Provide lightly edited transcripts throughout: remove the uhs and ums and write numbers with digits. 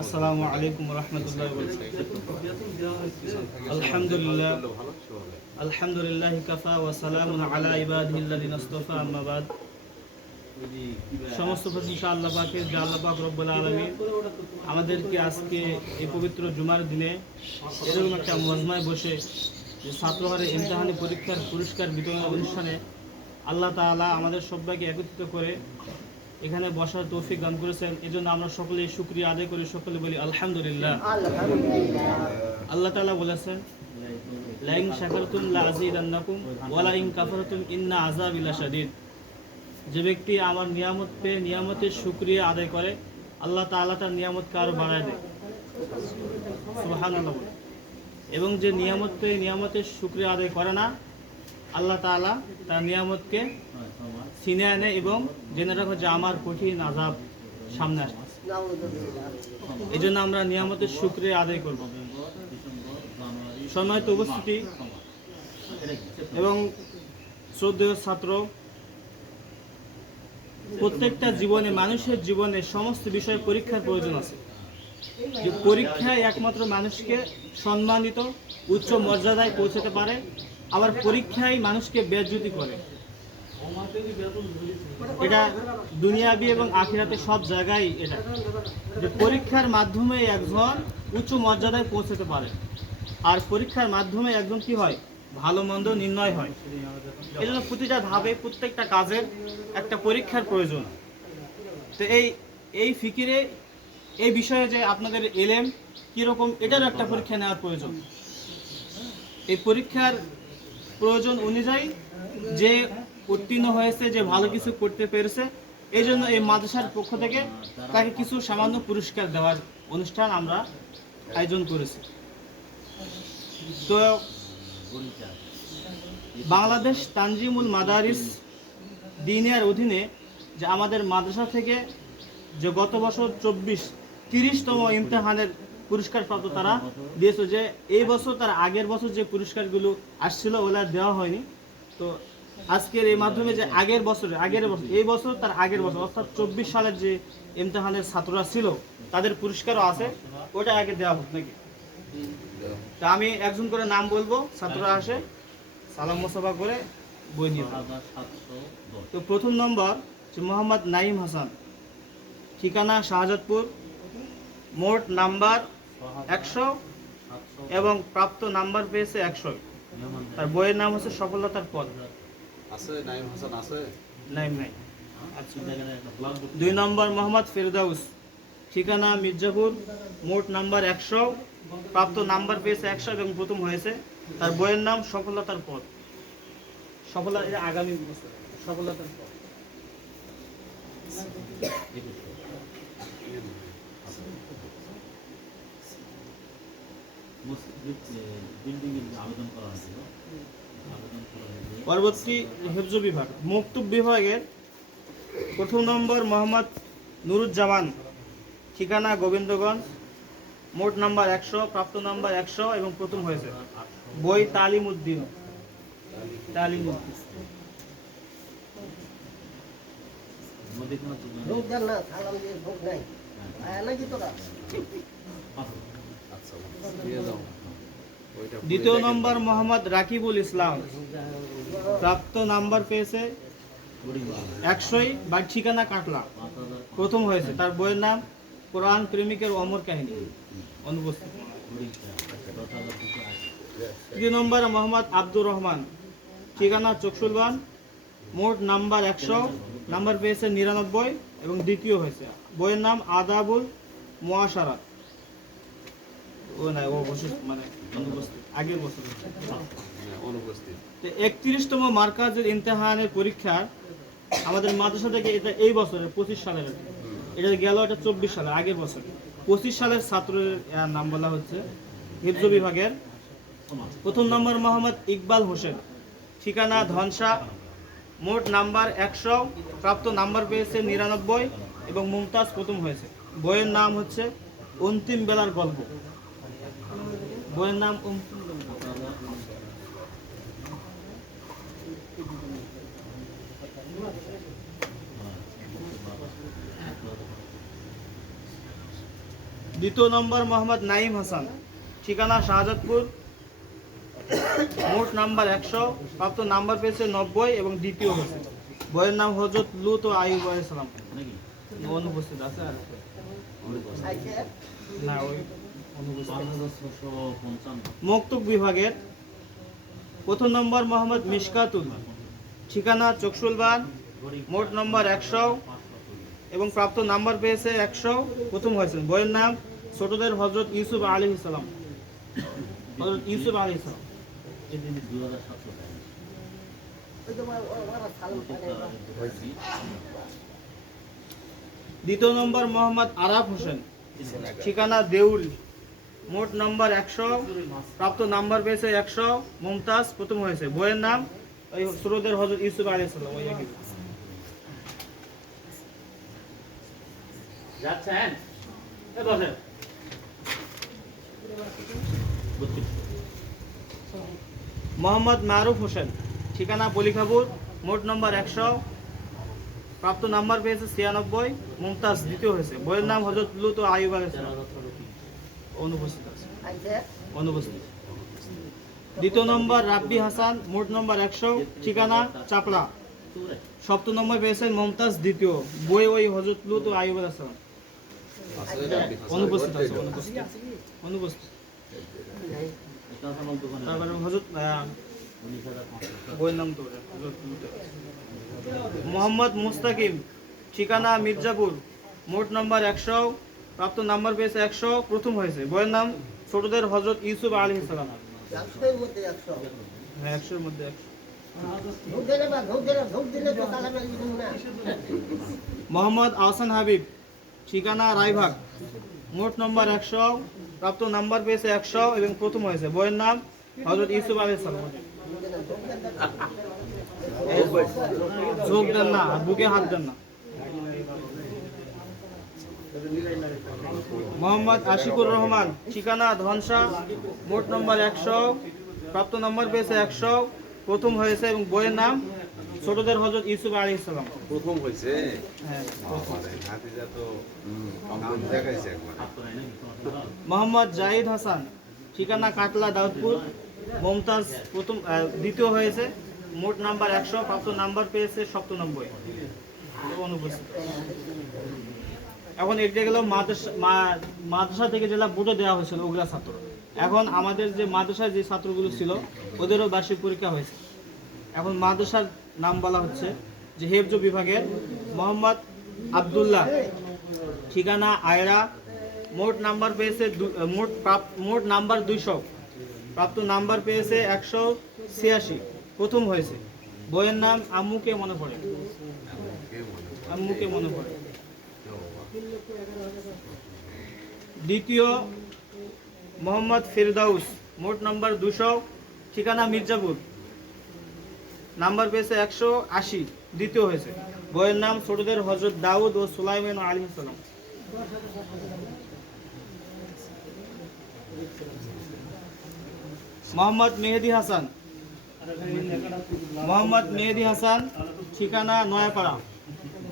আসসালামু আলাইকুম রহমতুল্লাহ। আলহামদুলিল্লাহ কাফা ওয়া সালামুন আলা ইবাদিহিল্লাযিনা ইসতাফা, আম্মা বাদ। সমস্ত প্রশংসা আল্লাহ পাকের, যে আল্লাহ পাক রব্বুল আলামিন আমাদেরকে আজকে এই পবিত্র জুমার দিনে এরকম একটা মজমায় বসে যে ছাত্রহারে ইমতিহানি পরীক্ষার পুরস্কার বিতরণ অনুষ্ঠানে আল্লাহ তাআলা আমাদের সবাইকে একত্রিত করে এখানে বসার তৌফিক দান করেছেন। এজন্য আমরা সকলে শুকরিয়া আদায় করি, সকলে বলি আলহামদুলিল্লাহ। আল্লাহ তাআলা বলেছেন, লা ইন শাকারতুম লা আযীদান্নাকুম ওয়া লা ইন কাফারতুম ইন্না আযাবি লাশাদীদ। যে ব্যক্তি আমার নিয়ামত পেয়ে নিয়ামতের শুকরিয়া আদায় করে, আল্লাহ তাআলা তার নিয়ামতকে আরো বাড়ায় দেয়। সুবহানাল্লাহ। এবং যে নিয়ামত পেয়ে নিয়ামতের শুকরিয়া আদায় করে না, আল্লাহ তাআলা তার নিয়ামতকে ছিনিয়ে আনে এবং জেনে রাখো যে আমার কঠিন আযাব সামনে আসছে। এই জন্য আমরা নিয়ামতের শুকরিয়া আদায় করব। সম্মানিত উপস্থিতি এবং শ্রদ্ধেয় ছাত্র, প্রত্যেকটা জীবনে, মানুষের জীবনে সমস্ত বিষয়ে পরীক্ষার প্রয়োজন আছে। যে পরীক্ষায় একমাত্র মানুষকে সম্মানিত উচ্চ মর্যাদায় পৌঁছাতে পারে, আবার পরীক্ষায় মানুষকে বেজ্জতি করে। এটা দুনিয়াবি এবং আখিরাতে সব জায়গায় এটা, যে পরীক্ষার মাধ্যমে একজন উচ্চ মর্যাদায় পৌঁছাতে পারে, আর পরীক্ষার মাধ্যমে একজন কি হয়, ভালো মন্দ নির্ণয় হয়। এই জন্য প্রতিটা ধাপে প্রত্যেকটা কাজের একটা পরীক্ষার প্রয়োজন। তো এই ফিকিরে এই বিষয়ে যে আপনাদের এলেম কীরকম, এটারও একটা পরীক্ষা নেওয়ার প্রয়োজন। এই পরীক্ষার প্রয়োজন অনুযায়ী যে উত্তীর্ণ হয়েছে, যে ভালো কিছু করতে পেরেছে, এই জন্য এই মাদ্রাসার পক্ষ থেকে তাকে কিছু সামান্য পুরস্কার দেওয়ার অনুষ্ঠান আমরা আয়োজন করেছি। তো বাংলাদেশ তানজিমুল মাদারিস দিনিয়ার অধীনে যে আমাদের মাদ্রাসা থেকে যে গত বছর 30তম ইমতিহানের পুরস্কার প্রাপ্ত তারা দিয়েছে, যে এই বছর তার আগের বছর যে পুরস্কারগুলো আসছিল ওগুলো দেওয়া হয়নি। তো আজকের এই মাধ্যমে যে আগের বছর এই বছর তার আগের বছর অর্থাৎ 24 সালের যে ইমতিহানের ছাত্ররা ছিল তাদের পুরস্কারও আছে, ওটা আগে দেওয়া হোক নাকি। তা আমি একজন করে নাম বলবো, ছাত্ররা আসে সালাম মোসাফা করে বই নিয়ে। তো প্রথম নম্বর যে মোহাম্মদ নাইম হাসান, ঠিকানা শাহজাদপুর, মোট নাম্বার 100 এবং প্রাপ্ত নাম্বার পেয়েছে 100। তার বইয়ের নাম হচ্ছে সফলতার পথ। নাইম হাসান আছে? নাইম নাই। আচ্ছা। 2 নম্বর মোহাম্মদ ফেরদাউস, ঠিকানা মির্জাপুর, মোট নাম্বার 100, প্রাপ্ত নাম্বার পেয়েছে 100 এবং প্রথম হয়েছে। তার বইয়ের নাম সফলতার পথ। সফলতা আগামী বছর সফলতার পথ। পরবর্তী হেফজ বিভাগ, মকতুব বিভাগের প্রথম নম্বর মোহাম্মদ নুরুজ্জামান, ঠিকানা গোবিন্দগঞ্জ, মোট নাম্বার 100, প্রাপ্ত নাম্বার 100 এবং প্রথম হয়েছে। বই তালিম উদ্দিন। দ্বিতীয় নম্বর মোহাম্মদ রাকিবুল ইসলাম, প্রাপ্ত নাম্বার পেয়েছে 100, বাড়ি ঠিকানা কাটলা, প্রথম হয়েছে। তার বইয়ের নাম কোরআন প্রেমিকের অমর কাহিনী, অনুপস্থিত। 3 নম্বর মোহাম্মদ আব্দুর রহমান, ঠিকানা চকসুলবান, মোট নাম্বার 100, নাম্বার পেয়েছে 99 এবং দ্বিতীয় হয়েছে। বইয়ের নাম আদাবুল মুআশারাত। ও না, ও বছর মানে অনুপস্থিত, আগের বছর অনুপস্থিত। 31তম মার্কাজের ইমতিহানের পরীক্ষা আমাদের মাদ্রাসা থেকে, এটা এই বছরের 25 সালের, এটা গেল, এটা 24 সালে, আগের বছর 25 সালের ছাত্রের নাম বলা হচ্ছে। হিফজ বিভাগের প্রথম নম্বর মোহাম্মদ ইকবাল হোসেন, ঠিকানা ধনসা, মোট নাম্বার 100, প্রাপ্ত নাম্বার পেয়েছে 99 এবং মুমতাজ প্রথম হয়েছে। বইয়ের নাম হচ্ছে অন্তিম বেলার গল্প। বইয়ের নাম দ্বিতীয় নম্বর মোহাম্মদ নাইম হাসান, ঠিকানা শাহজাদপুর, মোট নাম্বার 100, প্রাপ্ত নাম্বার পেয়েছে 90 এবং দ্বিতীয় হয়েছে। বইয়ের নাম হযরত লূত ও আইয়ুব আলাইহিস সালাম। অনুপস্থিত আছে আর না, ওই মক্তব বিভাগের প্রথম নম্বর মোহাম্মদ মিশকাতুল, ঠিকানা চকসুলবান, মোট নম্বর 100 এবং প্রাপ্ত নাম্বার পেয়েছে 100, প্রথম হয়েছেন। বইয়ের নাম ছোটদের হযরত ইউসুফ আলাইহিস সালাম। হযরত ইউসুফ আলাইহিস সালাম। দ্বিতীয় নম্বর মোহাম্মদ আরাফ হোসেন, ঠিকানা দেউল, মোট নম্বর 100, প্রাপ্ত নাম্বার পেয়েছে 100, মুমতাজ, প্রথম হয়েছে। বইয়ের নাম ওই ছোটদের হযরত ইউসুফ আলাইহিস সালাম। ওই একই যাচ্ছেন এ বসে। মোহাম্মদ মারুফ হোসেন, ঠিকানা বলিখাপুর, মোট নম্বর 100, প্রাপ্ত নাম্বার পেয়েছে 96, মুমতাজ, দ্বিতীয় হয়েছে। বইয়ের নাম হযরত লূত ও আইয়ুব আলাইহিস সালাম। অনুপস্থিত আছে। অনুপস্থিত। দ্বিতীয় নম্বর রাব্বি হাসান, মোট নম্বর 100, ঠিকানা চাপড়া, সপ্তম নম্বর পেয়েছেন মুমতাজ, দ্বিতীয়। বই ওই হযরত লূত ও আইয়ুব আলাইহিস সালাম। অনুপস্থিত আছে। অনুপস্থিত। তারপরে হযরত বইয়ের নাম তো মোহাম্মদ মুস্তাকিম, ঠিকানা মির্জাপুর, মোট নম্বর 100, প্রাপ্ত নাম্বার পেয়েছে 100, প্রথম হয়েছে। বইয়ের নাম ছোটদের হযরত ইউসুফ আলাইহিস সালাম। 100-এর মধ্যে 100। হ্যাঁ, 100-এর মধ্যে 100। মোহাম্মদ আহসান হাবিব, ঠিকানা রায়বাগ, মোট নম্বর 100, প্রাপ্ত নাম্বার পেয়েছে 100 এবং প্রথম হয়েছে। বইয়ের নাম হযরত ইউসুফ আলাইহিস সালাম। যোগ দেন না, বুকে হাত দেন না। মোহাম্মদ আশিকুর রহমান, ঠিকানা ধনসা, মোট নম্বর 100, প্রাপ্ত নম্বর পেয়েছে 100, প্রথম হয়েছে এবং বইয়ের নাম ছোটদের হযরত ইউসুফ আলাইহিস সালাম। প্রথম হয়েছে। হ্যাঁ, হাতিজা তো নাম দেখাইছে একবার। মোহাম্মদ জাহিদ হাসান, ঠিকানা কাটলা দাউদপুর, মুমতাজ, প্রথম দ্বিতীয় হয়েছে। মোট নাম্বার 100, প্রাপ্ত নাম্বার পেয়েছে 97। অনুপস্থিত। এখন এটা গেল মাদ্রাসা থেকে জেলা বোর্ডে দেওয়া হয়েছিল ওগুলা ছাত্র। এখন আমাদের যে মাদ্রাসায় যে ছাত্রগুলো ছিল ওদেরও বার্ষিক পরীক্ষা হয়েছে। এখন মাদ্রাসার নাম বলা হচ্ছে যে হেফজ বিভাগের মোহাম্মদ আব্দুল্লাহ, ঠিকানা আয়রা, মোট নাম্বার পেয়েছে মোট নাম্বার 200, প্রাপ্ত নাম্বার পেয়েছে 186, প্রথম হয়েছে। বইয়ের নাম আম্মুকে মনে পড়ে। আম্মুকে মনে পড়ে। দ্বিতীয় মোহাম্মদ ফেরদাউস, মোট নাম্বার 200, ঠিকানা মির্জাপুর, নাম্বার পেয়েছে 180, দ্বিতীয় হয়েছে। বইয়ের নাম ছোটদের হযরত দাউদ ও সুলাইমান আলাইহিস সালাম। মোহাম্মদ মেহেদি হাসান, ঠিকানা নয়াপাড়া,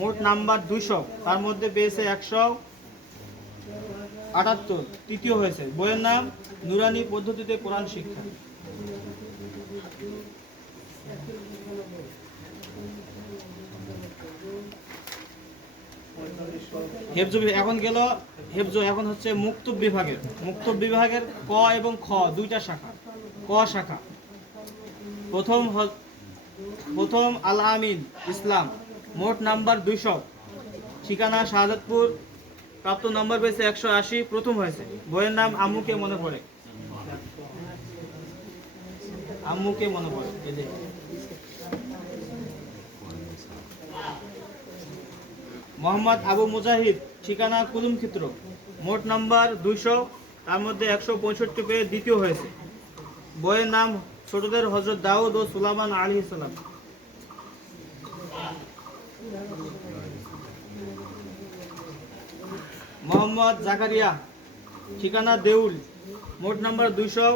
মোট নাম্বার 200, তার মধ্যে পেয়েছে 178, তৃতীয় হয়েছে। বইয়ের নাম নুরানি পদ্ধতিতে কোরআন শিক্ষা। হেফজ এখন গেল হেফজ। এখন হচ্ছে মুক্তব বিভাগের ক এবং খ দুইটা শাখা। ক শাখা প্রথম আল আমিন ইসলাম, মোট নাম্বার 200, ঠিকানা শাহজাদপুর, প্রাপ্ত নাম্বার পেয়েছে 180, প্রথম হয়েছে। বইয়ের নাম আম্মুকে মনে পড়ে। আম্মুকে মনে পড়ে। মোহাম্মদ আবু মুজাহিদ, ঠিকানা কুলুম ক্ষেত্র, মোট নাম্বার 200, তার মধ্যে 165 পেয়ে দ্বিতীয় হয়েছে। বইয়ের নাম ছোটদের হযরত দাউদ ও সুলাইমান আলাইহিস সালাম। মোহাম্মদ জাকারিয়া, ঠিকানা দেউল, মোট নাম্বার 200,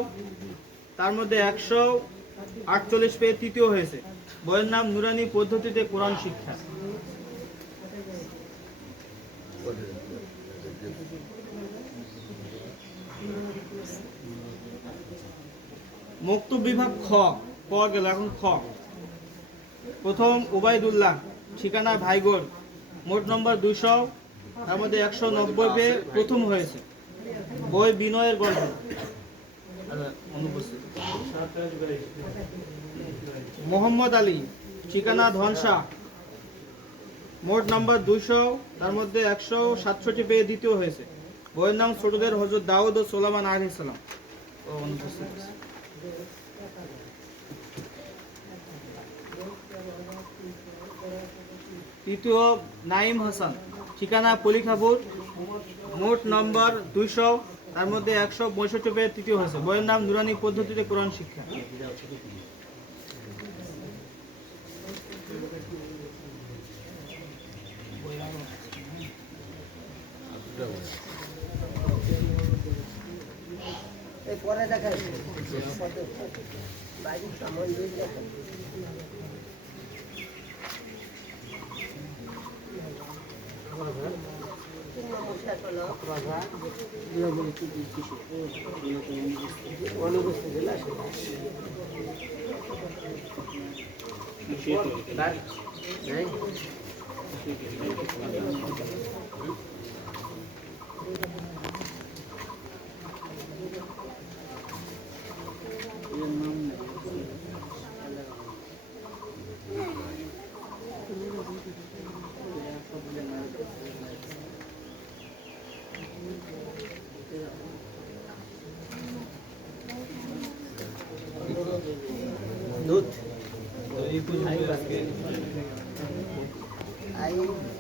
তার মধ্যে 148 পেয়ে তৃতীয় হয়েছে। বইয়ের নাম নুরানি পদ্ধতিতে কোরআন শিক্ষা। মক্তব বিভাগ খ পাওয়া গেল। এখন খ, প্রথম উবাইদুল্লাহ, ঠিকানা ভাইগড়, মোট নম্বর 200, তার মধ্যে 190 পেয়ে প্রথম হয়েছে। বই বিনয়ের গল্প, অনুপস্থিত। মোহাম্মদ আলী, ঠিকানা ধনসা, মোট নাম্বার 200, তার মধ্যে 167 পেয়ে দ্বিতীয় হয়েছে। বইয়ের নাম ছোটদের হযরত দাউদ ও সুলাইমান আলাইহিস সালাম। অনুপস্থিত। তৃতীয় নাইম হাসান, ঠিকানা পলিখাপুর, মোট নম্বর 200, তার মধ্যে 162 পেয়ে তৃতীয় হয়েছে। বইয়ের নাম নুরানি পদ্ধতিতে কোরআন শিক্ষা। পরে দেখা বাইরে সামান দিয়ে দেখা দুধ